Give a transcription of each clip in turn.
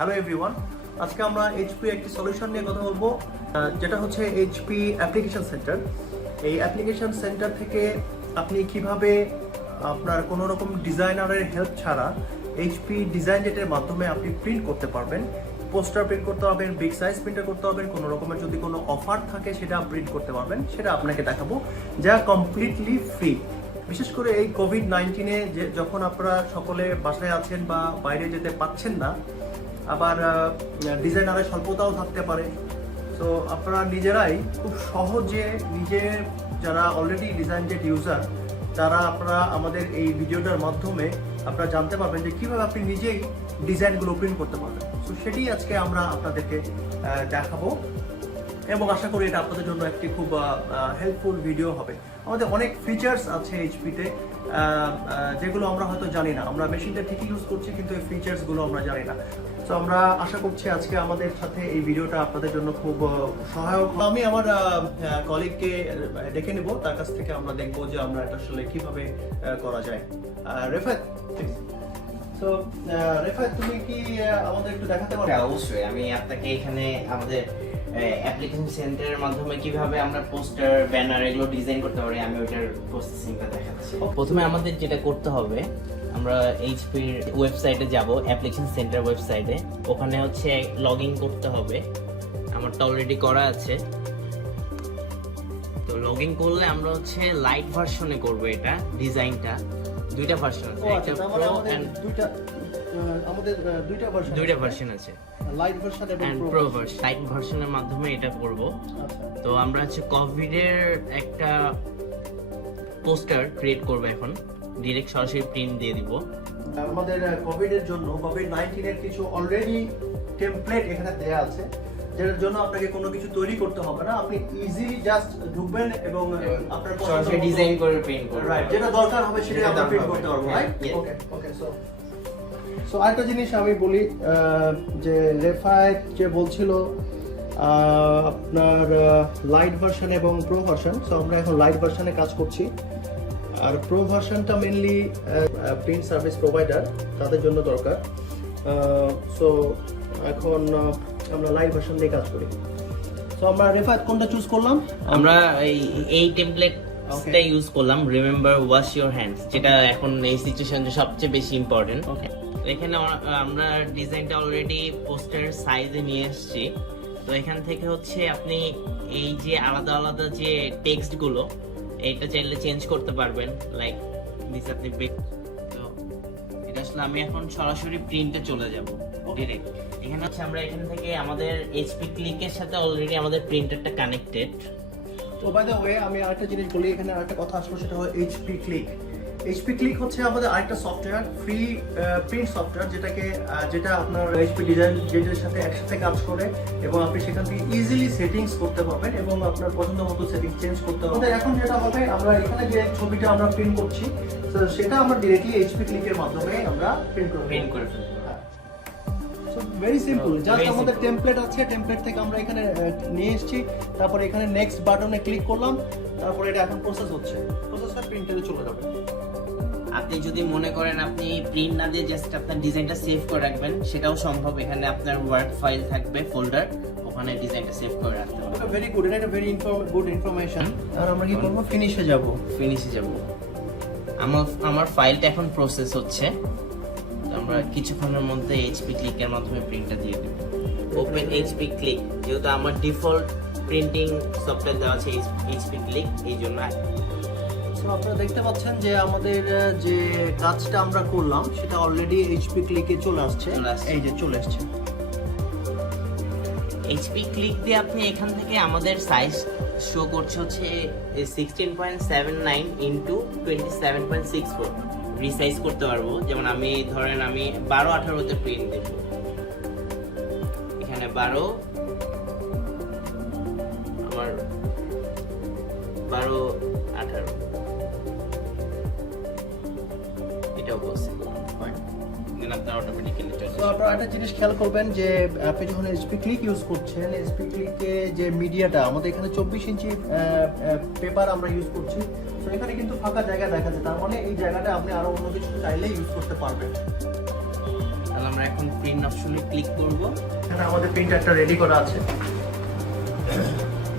Hello everyone, আজকে আমরা HP একটি সলিউশন নিয়ে কথা বলবো, যেটা হচ্ছে এইচপি অ্যাপ্লিকেশন সেন্টার। এই অ্যাপ্লিকেশন সেন্টার থেকে আপনি কিভাবে আপনার কোনো রকম ডিজাইনারের হেল্প ছাড়া এইচপি ডিজাইন জেটের মাধ্যমে আপনি প্রিন্ট করতে পারবেন। পোস্টার প্রিন্ট করতে পারবেন, বিগ সাইজ প্রিন্টার করতে পারবেন, কোনো রকমের যদি কোনো অফার থাকে সেটা প্রিন্ট করতে পারবেন, সেটা আপনাকে দেখাবো, যা কমপ্লিটলি ফ্রি। বিশেষ করে এই কোভিড-19-এ যখন আপনারা সকলে বাসায় আছেন বা বাইরে যেতে পাচ্ছেন না, আবার ডিজাইনারের স্বল্পতাও থাকতে পারে, তো আপনারা নিজেরাই খুব সহজে নিজের যারা অলরেডি ডিজাইন জেট ইউজার তারা আপনারা আমাদের এই ভিডিওটার মাধ্যমে আপনারা জানতে পারবেন যে কীভাবে আপনি নিজেই ডিজাইনগুলো প্রিন্ট করতে পারবেন। তো সেটি আজকে আমরা আপনাদেরকে দেখাবো এবং আশা করি এটা আপনাদের জন্য একটি খুব হেল্পফুল ভিডিও হবে। আমাদের অনেক ফিচার্স আছে এইচপিতে যেগুলো আমরা হয়তো জানি না। আমরা মেশিনটা ঠিকই ইউজ করছি কিন্তু এই ফিচার্সগুলো আমরা জানি না। তো আমরা আশা করছি আজকে আমাদের সাথে এই ভিডিওটা আপনাদের জন্য খুব সহায়ক। আমি আমার কলিগকে ডেকে নেব, তার কাছ থেকে আমরা দেখবো যে আমরা এটা আসলে কিভাবে করা যায়। রেফাত, তো রেফাত তুমি কি আমাদের একটু দেখাতে পারবে? অবশ্যই, আমি আপনাকে এখানে আমাদের অ্যাপ্লিকেশন সেন্টারের মাধ্যমে কিভাবে আমরা পোস্টার, ব্যানার এগুলো ডিজাইন করতে পারি আমি ওইটার প্রসেসিংটা দেখাচ্ছি। প্রথমে আমাদের যেটা করতে হবে, আমরা এইচপির ওয়েবসাইটে যাব, অ্যাপ্লিকেশন সেন্টার ওয়েবসাইটে। ওখানে হচ্ছে লগ ইন করতে হবে। আমারটা অলরেডি করা আছে। তো লগ ইন করলে আমরা হচ্ছে লাইট ভার্সনে করব। এটা ডিজাইনটা দুইটা ভার্সন আছে, একটা প্রো এন্ড দুইটা ভার্সন আছে, লাইট ভার্সন এবং প্রো ভার্সন। লাইট ভার্সনের মাধ্যমে এটা করব। তো আমরা হচ্ছে কোভিড এর একটা পোস্টার ক্রিয়েট করব, এখন ডাইরেক্ট সরাসরি প্রিন্ট দিয়ে দিব। আমাদের কোভিড এর জন্য, কোভিড-19 এর কিছু অলরেডি টেমপ্লেট এখানে দেয়া আছে, যেটার জন্য আপনাকে কোনো কিছু তৈরি করতে হবে না। আপনি ইজিলি জাস্ট ঢুকবেন এবং আপনার সরাসরি ডিজাইন করে প্রিন্ট করবেন। রাইট, যেটা দরকার হবে সেটা আপনি প্রিন্ট করতে পারবেন, রাইট? ওকে ওকে। সো আরেকটা জিনিস আমি বলি, যে রেফায়েত যে বলছিল আপনার লাইট ভার্সন এবং প্রো ভার্সন। সো আমরা এখন লাইট ভার্সনে কাজ করছি, আর প্রো ভার্সনটা মেইনলি প্রিন্ট সার্ভিস প্রোভাইডার তাদের জন্য দরকার। সো এখন আমরা লাইট ভার্সন দিয়ে কাজ করি। সো আমরা রেফায়েত কোনটা চুজ করলাম? আমরা এই টেমপ্লেটটা ইউজ করলাম, রিমেম্বার ওয়াশ ইওর হ্যান্ডস, যেটা এখন এই সিচুয়েশনে সবচেয়ে বেশি ইম্পর্টেন্ট। এখানে আমরা ডিজাইনটা অলরেডি পোস্টার সাইজে নিয়ে এসেছি। তো এখান থেকে হচ্ছে আপনি এই যে আলাদা আলাদা যে টেক্সট গুলো, এইটা চাইলে চেঞ্জ করতে পারবেন, লাইক দিস আপনি। তো এটা আসলে আমি এখন সরাসরি প্রিন্টে চলে যাব ডাইরেক্ট। এখানে হচ্ছে আমরা এখান থেকে আমাদের এইচপি ক্লিকের সাথে অলরেডি আমাদের প্রিন্টারটা কানেক্টেড। তো বাই দ্য ওয়ে আমি আরেকটা জিনিস বলি, এখানে আরেকটা কথা আসলো, সেটা হলো এইচপি ক্লিক। এইচপি ক্লিক হচ্ছে আমাদের আরেকটা সফটওয়্যার, ফ্রি প্রিন্ট সফটওয়্যার, যেটা আপনার এইচপি ডিজাইন জেটের সাথে একসাথে কাজ করে এবং আপনি সেখান থেকে ইজিলি সেটিংস করতে পারবেন এবং আপনার পছন্দ মতো সেটিংস চেঞ্জ করতে হবে। এখন যেটা হবে, আমরা এখানে যে ছবিটা আমরা প্রিন্ট করছি সেটা আমরা ডিরেক্টলি এইচপি ক্লিকের মাধ্যমে আমরা প্রিন্ট করে ফেলবো। ভেরি সিম্পল, জাস্ট আমাদের টেমপ্লেট আছে, টেমপ্লেট থেকে আমরা এখানে নিয়ে এসেছি, তারপর এখানে নেক্সট বাটনে ক্লিক করলাম, তারপর এটা এখন প্রসেস হচ্ছে, প্রসেসটা প্রিন্টারে চলে যাবে। আপনি যদি মনে করেন আপনি প্রিন্ট না দিয়ে জাস্ট আপনার ডিজাইনটা সেভ করে রাখবেন, সেটাও সম্ভব। এখানে আপনার ওয়ার্ড ফাইল থাকবে, ফোল্ডার, ওখানে ডিজাইনটা সেভ করে রাখতে হবে। ভেরি গুড, এটা ভেরি গুড ইনফরমেশন। আর আমরা কি করব? ফিনিশে যাব। আমার ফাইলটা এখন প্রসেস হচ্ছে। আমরা কিছুক্ষণের মধ্যে এইচপি ক্লিকের মাধ্যমে প্রিন্টটা দিয়ে দেব। ওপেন এইচপি ক্লিক, যেহেতু আমার ডিফল্ট প্রিন্টিং সফটওয়্যার দেওয়া আছে এইচপি ক্লিক, এই জন্য। সো আপনারা দেখতে পাচ্ছেন যে আমাদের যে কাজটা আমরা করলাম সেটা অলরেডি এইচপি ক্লিকে চলে আসছে। এই যে চলে আসছে। এইচপি ক্লিক দিয়ে আপনি এখান থেকে আমাদের সাইজ শো করছে হচ্ছে 16.79 ইনটু 27.64। রিসাইজ করতে পারবো। যেমন আমি ধরেন আমি 12-18 প্রিন্ট দেব, এখানে 12, আমার 12-18 এটাও পসিবল। আপনার অটোমেটিক্যালি চলে। তো আপনারা একটা জিনিস খেয়াল করবেন যে আপনি যখন এইচপি ক্লিক ইউজ করছেন, এইচপি ক্লিকে যে মিডিয়াটা আমাদের এখানে 24 ইঞ্চি পেপার আমরা ইউজ করছি। তো এখানে কিন্তু ফাঁকা জায়গা দেখা যায়, তার মানে এই জায়গাটা আপনি আরো অন্য কিছু চাইলে ইউজ করতে পারবেন। আমরা এখন প্রিন্ট অপশনে ক্লিক করব। এখানে আমাদের প্রিন্টারটা রেডি করা আছে,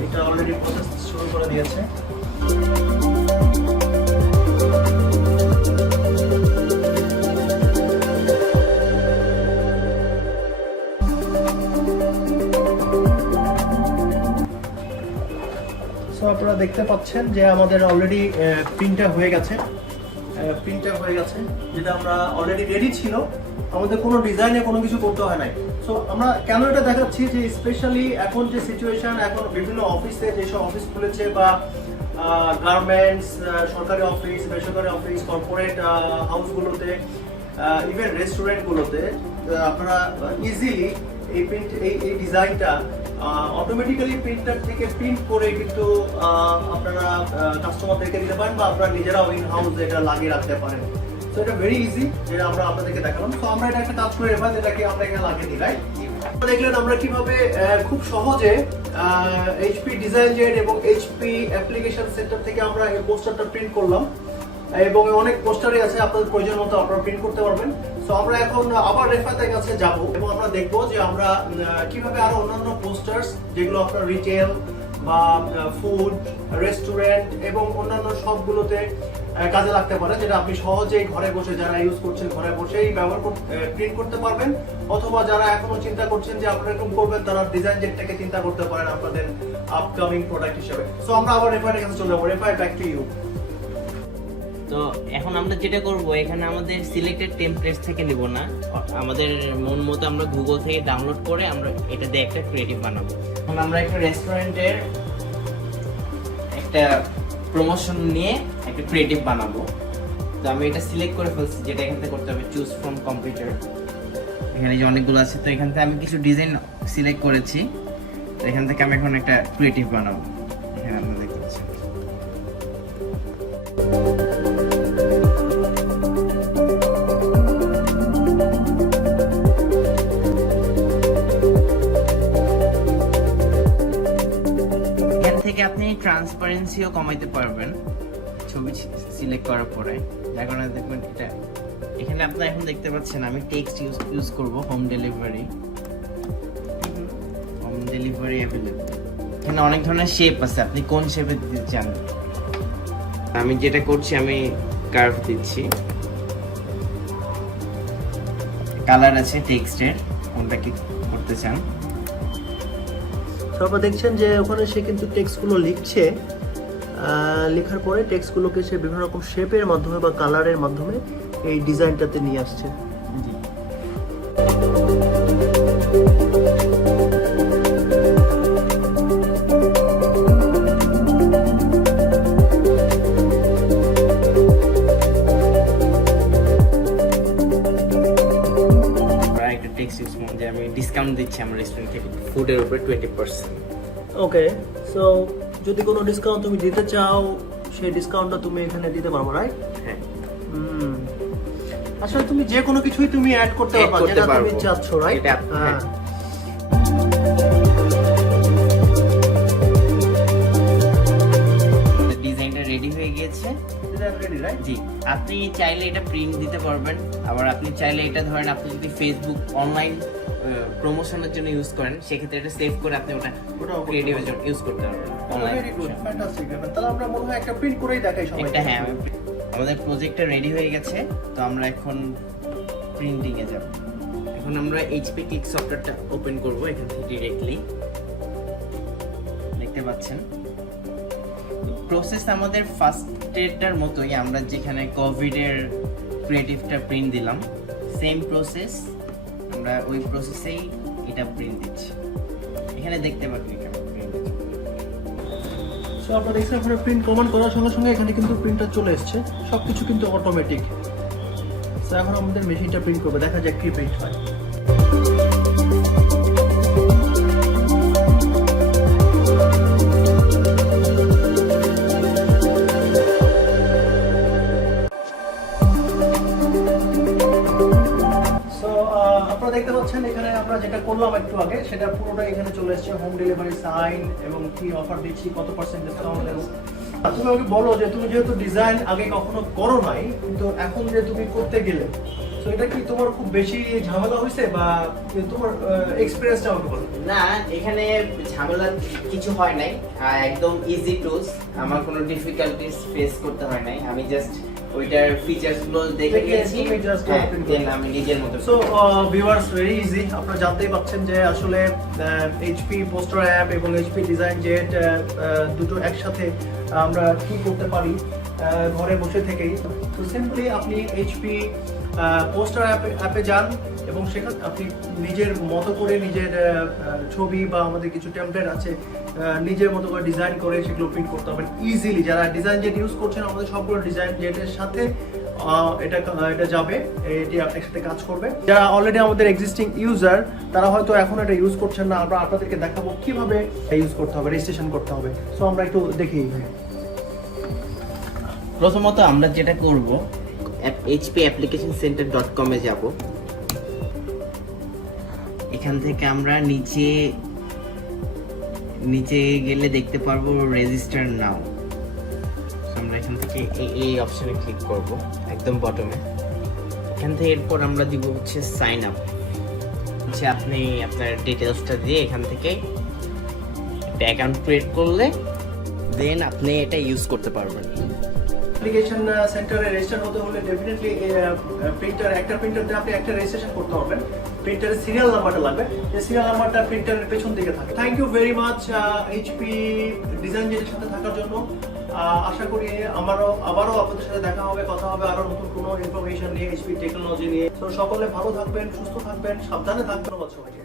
এটা অলরেডি প্রসেস শুরু করে দিয়েছে। সো আপনারা দেখতে পাচ্ছেন যে আমাদের অলরেডি প্রিন্টটা হয়ে গেছে, যেটা আমরা অলরেডি রেডি ছিল, আমাদের কোনো ডিজাইনে কোনো কিছু করতে হয় নাই। সো আমরা কেন এটা দেখাচ্ছি যে স্পেশালি এখন যে সিচুয়েশন, এখন বিভিন্ন অফিসে যেসব অফিস খুলেছে বা গার্মেন্টস, সরকারি অফিস, বেসরকারি অফিস, কর্পোরেট হাউসগুলোতে, ইভেন রেস্টুরেন্টগুলোতে আপনারা ইজিলি এই প্রিন্ট এই ডিজাইনটা অটোমেটিক্যালি প্রিন্টার থেকে প্রিন্ট করে কিন্তু আপনারা কাস্টমারদেরকে দিতে পারেন বা আপনারা নিজেরাও ইন হাউস এটা লাগিয়ে রাখতে পারেন। সো এটা ভেরি ইজি, যেটা আমরা আপনাদেরকে দেখালাম। তো আমরা এটা একটা কাজ করে এবার এটাকে আমরা এখানে লাগিয়ে দিই, রাইট? দেখলেন আমরা কিভাবে খুব সহজে এইচপি ডিজাইন জেড এবং এইচপি অ্যাপ্লিকেশন সেন্টার থেকে আমরা এই পোস্টারটা প্রিন্ট করলাম, এবং অনেক পোস্টারই আছে, আপনাদের প্রয়োজন মতো আপনারা প্রিন্ট করতে পারবেন। সো আমরা এখন আবার রেফাতের কাছে যাব এবং আমরা দেখব যে আমরা কিভাবে আরো অন্যান্য পোস্টার্স, যেগুলো আপনার রিটেল বা ফুড, রেস্টুরেন্ট এবং অন্যান্য সবগুলোতে কাজে লাগতে পারে, যেটা আপনি সহজেই ঘরে বসে, যারা ইউজ করছেন ঘরে বসেই ব্যবহার প্রিন্ট করতে পারবেন, অথবা যারা এখনো চিন্তা করছেন যে আপনারা এরকম করবেন, তারা ডিজাইন জেটটাকে চিন্তা করতে পারেন আপনাদের আপকামিং প্রোডাক্ট হিসেবে। সো আমরা আবার রেফারের কাছে চলে যাবো। Refer, back to you. তো এখন আমরা যেটা করব, এখানে আমাদের সিলেক্টেড টেমপ্লেটস থেকে নিব না, আমাদের মন মতো আমরা গুগল থেকে ডাউনলোড করে আমরা এটা দিয়ে একটা ক্রিয়েটিভ বানাবো। এখন আমরা একটা রেস্টুরেন্টের একটা প্রমোশন নিয়ে একটা ক্রিয়েটিভ বানাবো। তো আমি এটা সিলেক্ট করে ফেলছি, যেটা এখান থেকে করতে হবে চুজ ফ্রম কম্পিউটার। এখানে যে অনেকগুলো আছে, তো এখান থেকে আমি কিছু ডিজাইন সিলেক্ট করেছি, তো এখান থেকে আমি এখন একটা ক্রিয়েটিভ বানাবো। এখানে আমরা দেখতে পাচ্ছি আপনি ট্রান্সপারেন্সিও কমাইতে পারবেন ছবি সিলেক্ট করার পরে। এখন দেখবেন এটা এখানে আপনি এখন দেখতে পাচ্ছেন আমি টেক্সট ইউজ করব, হোম ডেলিভারি অ্যাভেলেবল। এখানে অনেক ধরনের শেপ আছে, আপনি কোন শেপে দিতে চান। আমি যেটা করছি, আমি কার্ভ দিচ্ছি। কালার আছে টেক্সটের, কোনটা কি করতে চান। আপনারা দেখছেন যে ওখানে সে কিন্তু টেক্সটগুলো লিখছে, লেখার পরে টেক্সটগুলোকে সে বিভিন্ন রকম শেপের মাধ্যমে বা কালারের মাধ্যমে এই ডিজাইনটাতে নিয়ে আসছে। আমি ডিসকাউন্ট দিচ্ছি আমার রেস্টুরেন্ট থেকে ফুডের উপরে 20%। ওকে, সো যদি কোনো ডিসকাউন্ট তুমি দিতে চাও, সেই ডিসকাউন্টটা তুমি এখানে দিতে পারবো, রাইট? হ্যাঁ। আসলে তুমি যে কোনো কিছুই তুমি অ্যাড করতে পারবা, যেটা তুমি চাচ্ছ, রাইট? হ্যাঁ। ডিজাইনটা রেডি হয়ে গিয়েছে। জি, আপনি চাইলে এটা প্রিন্ট দিতে পারবেন, আবার আপনি চাইলে এটা ধরেন আপনি যদি ফেসবুক অনলাইন প্রমোশনের জন্য ইউজ করেন, সেক্ষেত্রে এটা সেভ করে আপনি ওটা ক্রিয়েটিভের জন্য ইউজ করতে পারবেন। Very good, fantastic. তাহলে আমরা মনে হয় একটা প্রিন্ট করেই দেখাই সবাইকে। হ্যাঁ, আমাদের প্রজেক্টটা রেডি হয়ে গেছে, তো আমরা এখন প্রিন্টিং এ যাব। এখন আমরা এইচপি ক্লিক সফটওয়্যারটা ওপেন করব এখান থেকে ডিরেক্টলি। দেখতে পাচ্ছেন প্রসেস আমাদের ফার্স্টেরটার মতোই, আমরা যেখানে কোভিড এর ক্রিয়েটিভটা প্রিন্ট দিলাম, সেম প্রসেস, আমরা ওই প্রসেসেই এটা প্রিন্ট দিচ্ছি। এখানে দেখতে পাচ্ছেন কেমন প্রিন্ট হচ্ছে। সো আপনারা দেখছেন আপনারা প্রিন্ট কমান্ড করার সঙ্গে সঙ্গে এখানে কিন্তু প্রিন্টার চলে এসেছে, সবকিছু কিন্তু অটোমেটিক। সো এখন আমাদের মেশিনটা প্রিন্ট করবে, দেখা যাক কি প্রিন্ট হয়। আপনারা দেখতে পাচ্ছেন এখানে আমরা যেটা করলাম একটু আগে, সেটা পুরোটা এখানে চলে এসেছে, হোম ডেলিভারি সাইন এবং কি অফার দিচ্ছি, কত % ডিসকাউন্ট দেবো। তুমি আমাকে বলো যে তুমি যেহেতু ডিজাইন আগে কখনো করো নাই, কিন্তু এখন যে তুমি করতে গেলে তো এটা কি তোমার খুব বেশি ঝামেলা হয়েছে বা তোমার এক্সপিরিয়েন্সটা আমাকে বলো। না, এখানে ঝামেলা কিছু হয় নাই, একদম ইজি টুলস, আমার কোনো ডিফিকাল্টিস ফেস করতে হয় নাই। আমি জাস্ট ওইটার ফিচারস গুলো দেখে নিয়েছি, তুমি just open দেন আমি নিজের মতো। So viewers, very easy. আপনারা জানতেই পাচ্ছেন যে আসলে এইচপি পোস্টার অ্যাপ এবং এইচপি ডিজাইন জেট দুটো একসাথে আমরা কি করতে পারি ঘরে বসে থেকেই। তো সিম্পলি আপনি এইচপি পোস্টার অ্যাপে যান এবং সেখানে আপনি নিজের মতো করে নিজের ছবি বা আমাদের কিছু টেমপ্লেট আছে নিজের মতো করে ডিজাইন করে সেগুলো প্রিন্ট করতে পারবেন ইজিলি। যারা ডিজাইন জেট ইউজ করছেন, আমাদের সবগুলো ডিজাইন জেটের সাথে এটা যাবে, এটি আপনার সাথে কাজ করবে। যারা অলরেডি আমাদের এক্সিস্টিং ইউজার, তারা হয়তো এখন এটা ইউজ করছেন না, আমরা আপনাদেরকে দেখাবো কিভাবে ইউজ করতে হবে, রেজিস্ট্রেশন করতে হবে। সো আমরা একটু দেখি। প্রথমত আমরা যেটা করব, hpapplicationcenter.com এ যাব। এখান থেকে আমরা নিচে গেলে দেখতে পারবো রেজিস্টার নাও। আমরা এখান থেকে এই অপশনে ক্লিক করব, একদম বটমে। এখান থেকে এরপর আমরা দিব হচ্ছে সাইন আপ। হচ্ছে আপনি আপনার ডিটেলসটা দিয়ে এখান থেকে একটা অ্যাকাউন্ট ক্রিয়েট করলে দেন আপনি এটা ইউজ করতে পারবেন। অ্যাপ্লিকেশন সেন্টারে রেজিস্টার হতে হলে ডেফিনেটলি একটা প্রিন্টার দিয়ে আপনি একটা রেজিস্ট্রেশন করতে হবে। প্রিন্টারের সিরিয়াল নাম্বারটা লাগবে, এই সিরিয়াল নাম্বারটা প্রিন্টারের পেছন দিকে থাকে। Thank you very much HP Design জেটের সাথে থাকার জন্য। আশা করি আবারও আপনাদের সাথে দেখা হবে, কথা হবে আরো নতুন কোনো ইনফরমেশন নিয়ে, এইচপি টেকনোলজি নিয়ে। তো সকলে ভালো থাকবেন, সুস্থ থাকবেন, সাবধানে থাকবেন। ধন্যবাদ সবাইকে।